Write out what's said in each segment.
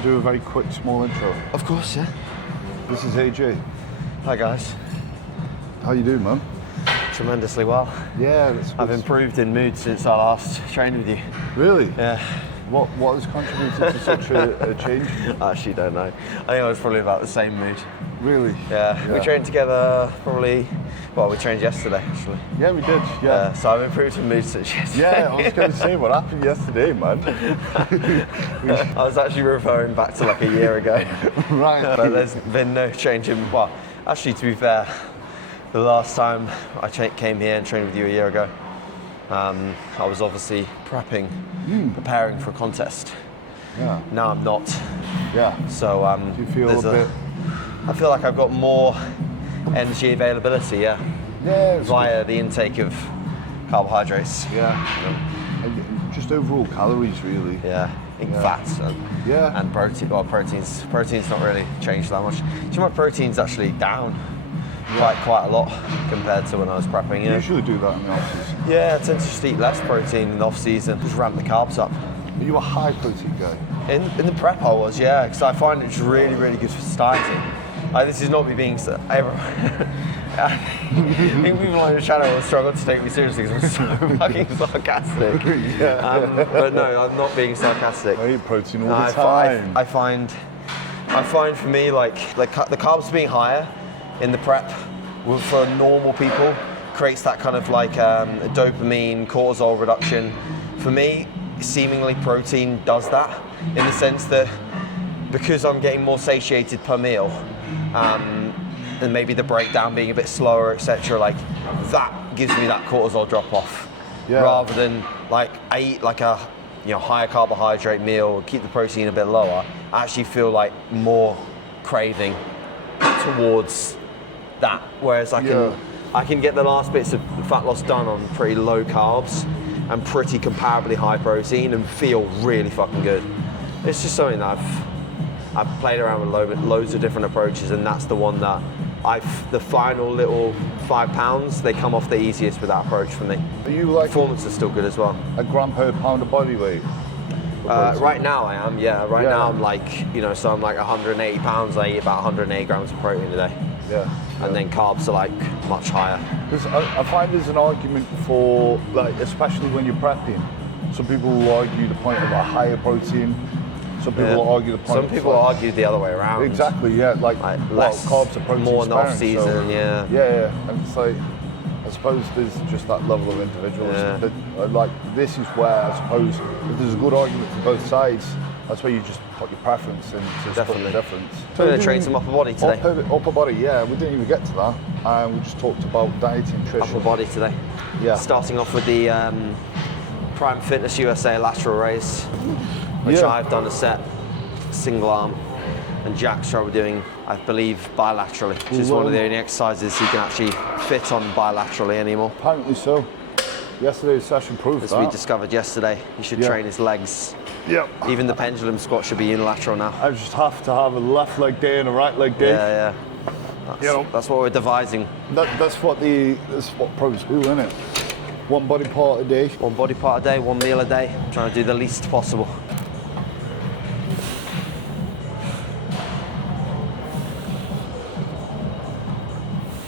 to do a very quick, small intro? Of course, yeah. This is AJ. Hi guys. How you doing, man? Tremendously well. Yeah, that's I've improved in mood since I last trained with you. Really? Yeah. What has contributed to such a change? I actually don't know. I think I was probably about the same mood. Really? Yeah. We trained together probably, well, we trained yesterday actually. Yeah, we did. Yeah. So I've improved in mood since yesterday. Yeah, I was going to say what happened yesterday, man. I was actually referring back to like a year ago. Right. But there's been no change in, well, actually to be fair, the last time I came here and trained with you a year ago, I was obviously prepping, preparing for a contest. Yeah. Now I'm not. Yeah. So Do you feel a bit? I feel like I've got more energy availability, yeah. Yeah. Via the intake of carbohydrates. Yeah. Just overall calories, really. Yeah. Fats and protein. Well, protein's not really changed that much. So my protein's actually down quite a lot compared to when I was prepping. You usually do that in the off season. Yeah, I tend to just eat less protein in the off season. Just ramp the carbs up. Are you a high protein guy? In the prep I was, yeah, because I find it's really, really good for starting. Like, this is not me being I think people on the channel will struggle to take me seriously because I'm so fucking sarcastic. Yeah. But no, I'm not being sarcastic. I eat protein all the time. I find for me like the carbs being higher in the prep for normal people creates that kind of like dopamine, cortisol reduction. For me, seemingly protein does that in the sense that because I'm getting more satiated per meal, and maybe the breakdown being a bit slower, etc. Like that gives me that cortisol drop off, rather than like I eat like a higher carbohydrate meal, keep the protein a bit lower. I actually feel like more craving towards that, whereas I can get the last bits of fat loss done on pretty low carbs and pretty comparably high protein and feel really fucking good. It's just something that I've played around with loads of different approaches, and that's the one that the final little 5 pounds, they come off the easiest with that approach for me. Are you like performance is still good as well? a gram per pound of body weight? Right now I am, yeah. Right now I'm like, so I'm like 180 pounds, I eat about 180 grams of protein a day. Yeah. And then carbs are like much higher. Because I find there's an argument for, like, especially when you're prepping, some people will argue the point of a higher protein. Some people will argue the point. Some people argue the other way around. Exactly, yeah. Like less carbs are protein more in the off sparing, season, so, yeah. And it's like, I suppose there's just that level of individualism. But, like, this is where I suppose if there's a good argument for both sides, that's where you just put your preference in to split the difference. So we're going to train some upper body today. Upper body, yeah. We didn't even get to that. We just talked about dieting, nutrition. Upper body today. Yeah. Starting off with the Prime Fitness USA lateral raise, which I've done a set single arm, and Jack's probably doing, I believe, bilaterally, which is one of the only exercises he can actually fit on bilaterally anymore. Apparently so. Yesterday's session proved As that. we discovered yesterday, he should train his legs. Yep. Even the pendulum squat should be unilateral now. I just have to have a left leg day and a right leg day. Yeah. That's what we're devising. That's what pros do, isn't it? One body part a day. One body part a day, one meal a day. Trying to do the least possible.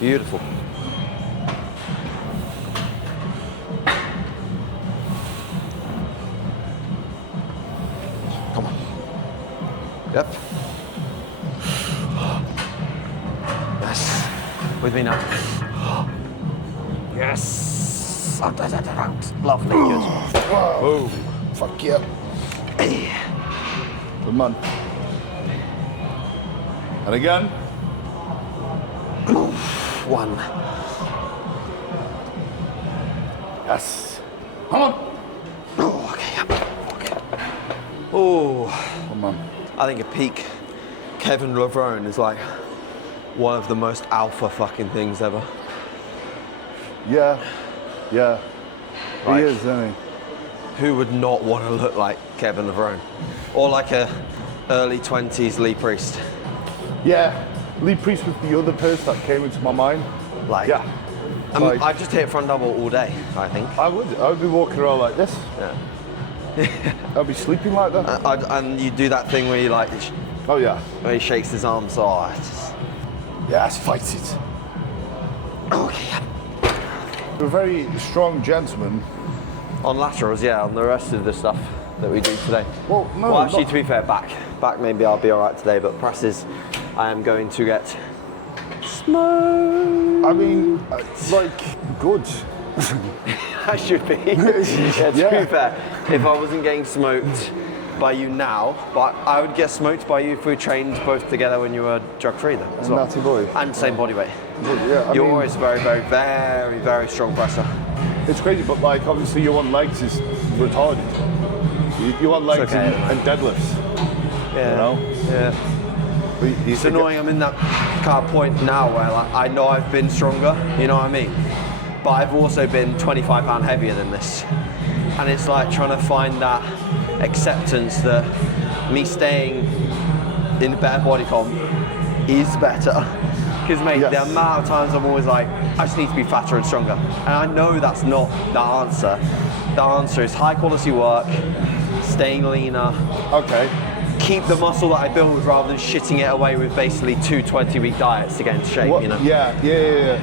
Beautiful. Come on. Yep. Yes. With me now. Yes. Lovely. Good. Whoa. Fuck yeah. Good man. And again. One. Yes. Come on. Oh, okay, yep. Okay. Oh. Come on. I think at peak, Kevin Lavrone is like one of the most alpha fucking things ever. Yeah. Yeah. Like, he is, isn't he? Who would not want to look like Kevin Lavrone? Or like a early 20s Lee Priest. Yeah. Lee Priest was the other person that came into my mind. Like, yeah. I'd just hit front double all day, I think. I would be walking around like this. Yeah. I'll be sleeping like that. And you do that thing where you like, Oh yeah. where he shakes his arms. Oh, it's just... Yes, fight it. Okay. You're a very strong gentleman. On laterals, yeah. On the rest of the stuff that we do today. Well, no. Well, actually, to be fair, back maybe I'll be all right today. But presses, I am going to get smoked. I mean, like, good. I should be. Yeah, to be fair, if I wasn't getting smoked by you now, but I would get smoked by you if we trained both together when you were drug-free then as well. Natty boy. And same body weight. Yeah, You're always very, very, very, very strong presser. It's crazy, but like obviously your one legs is retarded. You want legs okay, and deadlifts. Yeah. You know? Yeah. It's annoying. I'm in that kind of point now where like, I know I've been stronger, you know what I mean? But I've also been 25 pounds heavier than this. And it's like trying to find that acceptance that me staying in a better body comp is better. Because mate, the amount of times I'm always like, I just need to be fatter and stronger. And I know that's not the answer. The answer is high quality work, staying leaner. Okay. Keep the muscle that I build rather than shitting it away with basically 2 20-week diets to get into shape, you know? Yeah.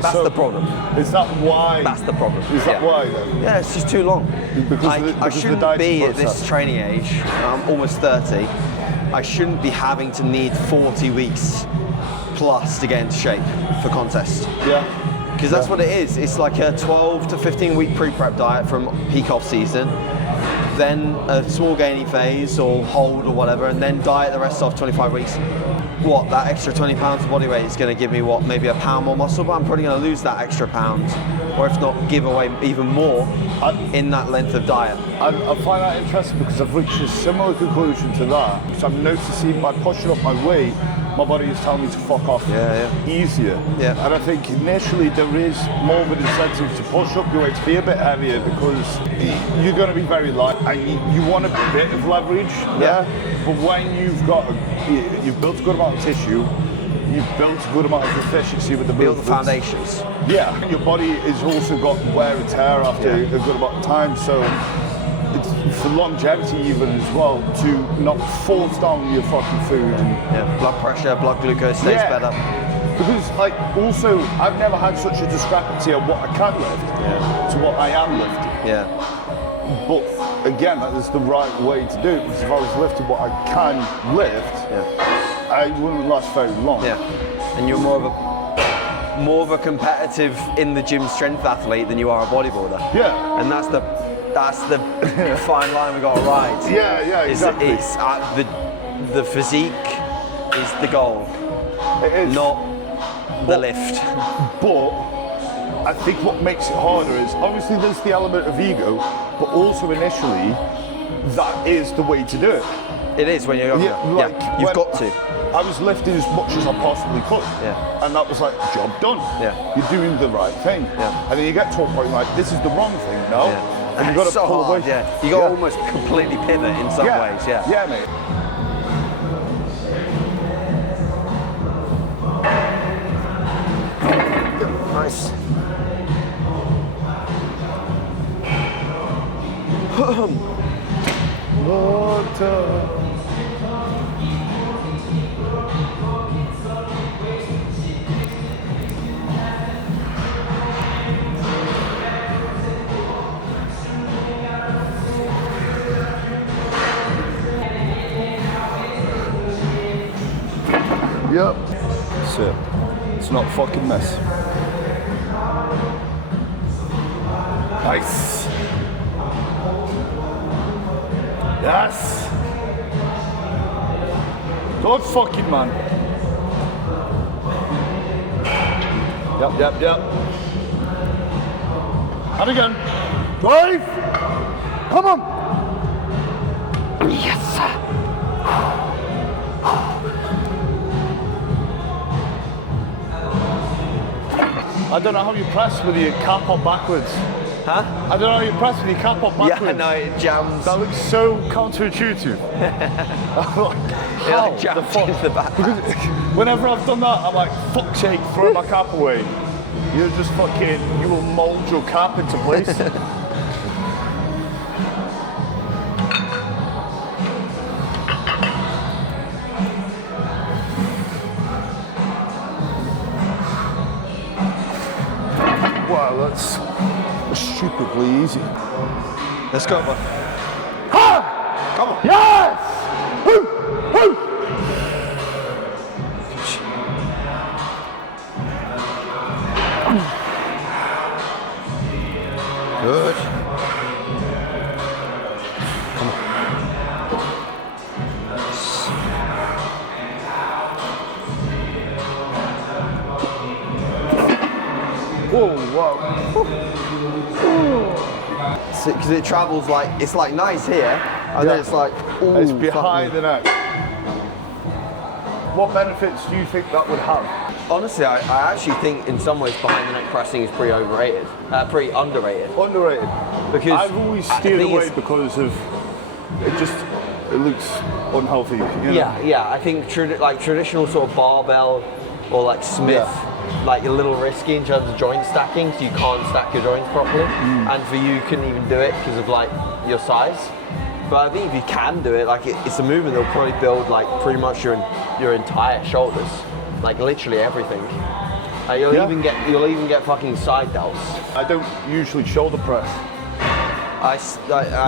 That's so, the problem. Is that why? That's the problem. Is that why then? Yeah, it's just too long. Because I shouldn't be at this training age, I'm almost 30, I shouldn't be having to need 40 weeks plus to get into shape for contest. Yeah. Because that's what it is. It's like a 12 to 15 week pre-prep diet from peak off season, then a small gaining phase or hold or whatever, and then diet the rest of 25 weeks. What, that extra 20 pounds of body weight is going to give me what, maybe a pound more muscle, but I'm probably going to lose that extra pound, or if not, give away even more in that length of diet. I find that interesting because I've reached a similar conclusion to that. Because I'm noticing by pushing up my weight, my body is telling me to fuck off easier. Yeah. And I think initially there is more of an incentive to push up your weight, to be a bit heavier, because you're going to be very light and you want a bit of leverage there. But when you've built a good amount of tissue, you've built a good amount of efficiency with the Build movements. the foundations. Yeah, your body has also got wear and tear after a good amount of time, so it's for longevity even as well, to not force down your fucking food. And, blood pressure, blood glucose stays better. Because like also, I've never had such a discrepancy of what I can lift to what I am lifting. Yeah. But again, that is the right way to do it, because if I was lifting what I can lift, I wouldn't last very long. Yeah. And you're more of a competitive in the gym strength athlete than you are a bodybuilder. Yeah. And that's the fine line we got to ride. Yeah, exactly. It's the physique is the goal, It is. not the lift. But I think what makes it harder is obviously there's the element of ego, but also initially that is the way to do it. It is when you're younger. You've got to. I was lifting as much as I possibly could. Yeah. And that was like, job done. Yeah. You're doing the right thing. Yeah. And then you get to a point like, this is the wrong thing now. Yeah. And you've got to so pull hard, away. Yeah. You got to almost completely pivot in some ways. Yeah. Yeah, mate. Nice. Water. Yep. That's it. It's not a fucking mess. Nice. Yes. Good fucking man. Yep. And again. Drive. Come on. Yes, sir. I don't know how you press with your cap on backwards. Huh? I don't know how you press with your cap on backwards. Yeah, no, it jams. That looks so counterintuitive. I'm like, how the fuck? Into the back. Because whenever I've done that, I'm like, fuck's sake, throw my cap away. You will mold your cap into place. Wow, that's stupidly easy. Let's go, bud. Ha! Come on. Yes! Woo! Woo! Good. Whoa, wow. Because it travels like, it's like nice here, and then it's like, ooh, It's behind the neck. What benefits do you think that would have? Honestly, I actually think in some ways behind the neck pressing is pretty overrated, pretty underrated. Underrated. Because I've always steered away because of it looks unhealthy. You know? Yeah. I think like traditional sort of barbell or like Smith, like a little risky in terms of joint stacking, so you can't stack your joints properly. And for you couldn't even do it because of like your size. But I think if you can do it, like it's a movement that'll probably build like pretty much your entire shoulders, like literally everything. You'll even get fucking side delts. I don't usually shoulder press. I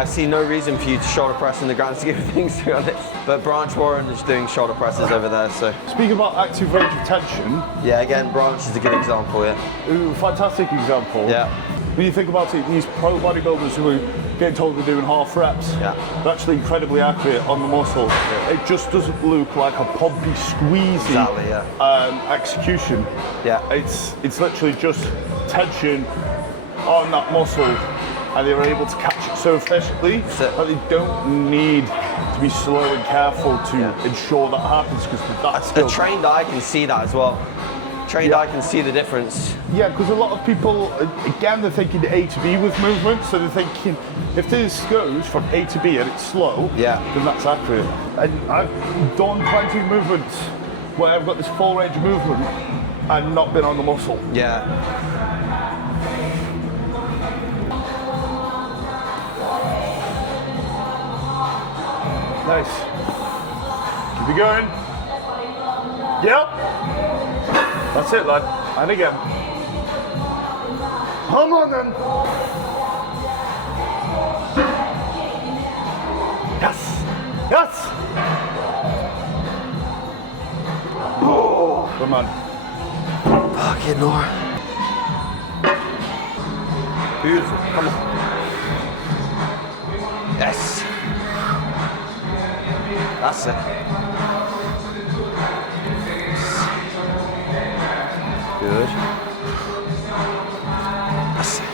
see no reason for you to shoulder press in the grand scheme of things, to be honest. But Branch Warren is doing shoulder presses over there, so. Speaking about active range of tension. Yeah, again, Branch is a good example, yeah. Ooh, fantastic example. Yeah. When you think about it, these pro bodybuilders who are getting told they're doing half reps, they're actually incredibly accurate on the muscle. It just doesn't look like a pompy, squeezy execution. Yeah. It's literally just tension on that muscle, and they're able to catch it so efficiently that they don't need to be slow and careful to ensure that happens, because that's A trained eye can see that as well. Trained eye can see the difference. Yeah, because a lot of people, again, they're thinking A to B with movement, so they're thinking if this goes from A to B and it's slow, then that's accurate. And I've done plenty of movements where I've got this full range of movement and not been on the muscle. Yeah. Nice. Keep it going. Yep. That's it, lad. And again. Come on then. Yes. Yes. Oh, come on. Fucking Nora. Beautiful. Come on. Yes. That's it. Good. That's it.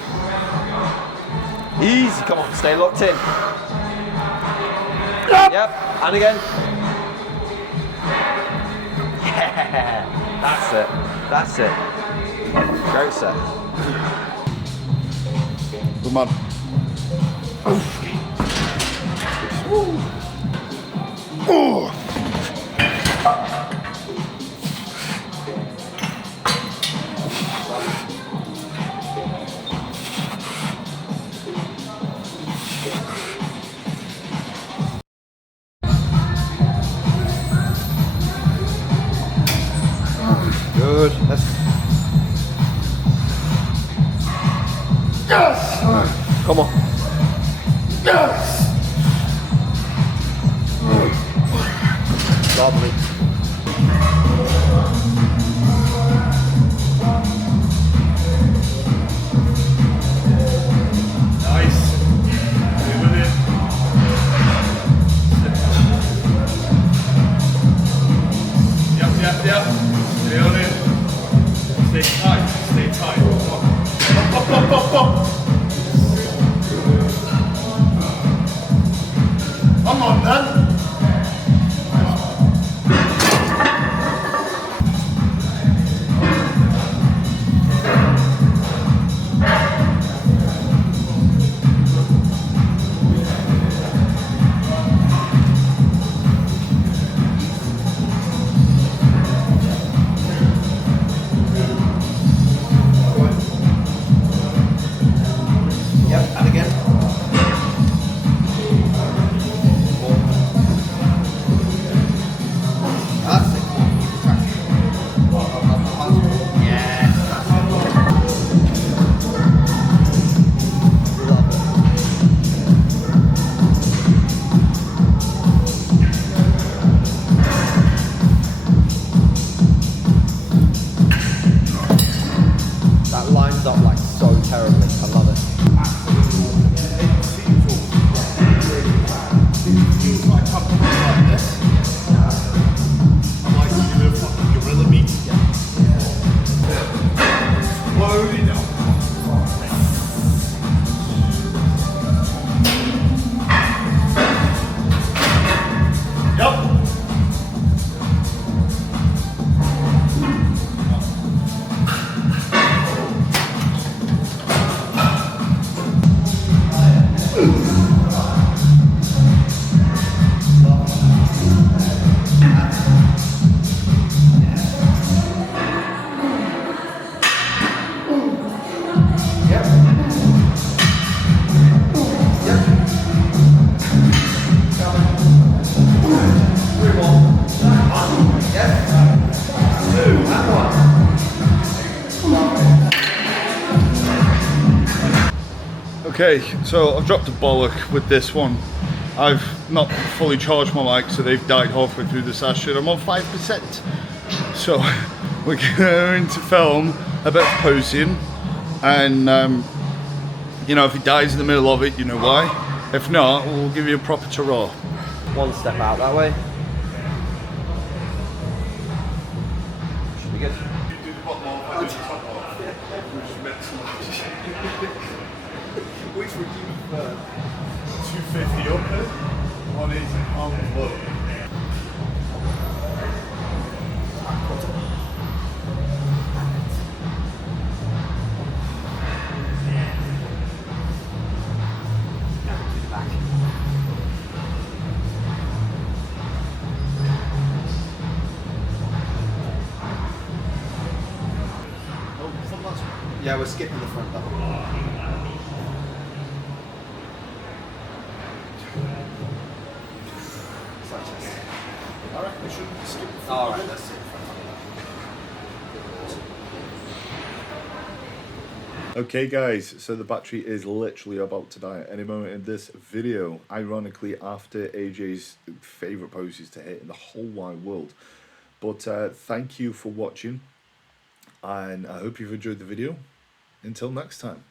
Easy, come on, stay locked in. Yep, and again. Yeah, that's it. That's it. Great set. Come on. Oh. Good. Yes! Come on. Yes! Lovely. Nice. Stay with it. Yep. Stay on it. Stay tight. Up. Come on then. lines up like so terribly. I love it. It feels like I'm coming like this. I'm like a fucking gorilla meat. Loading up. Yep. Okay, so I've dropped a bollock with this one. I've not fully charged my mic, so they've died halfway through the session. I'm on 5%. So we're going to film a bit of posing, and you know, if it dies in the middle of it, you know why. If not, we'll give you a proper ta-ra. One step out that way. Should be good. Which would you prefer? 250 upper, 180 pound low. Yeah, we're skipping the front double. I reckon we shouldn't skip the front. Alright, that's it. Okay guys, so the battery is literally about to die at any moment in this video, ironically after AJ's favourite poses to hit in the whole wide world. But thank you for watching, and I hope you've enjoyed the video. Until next time.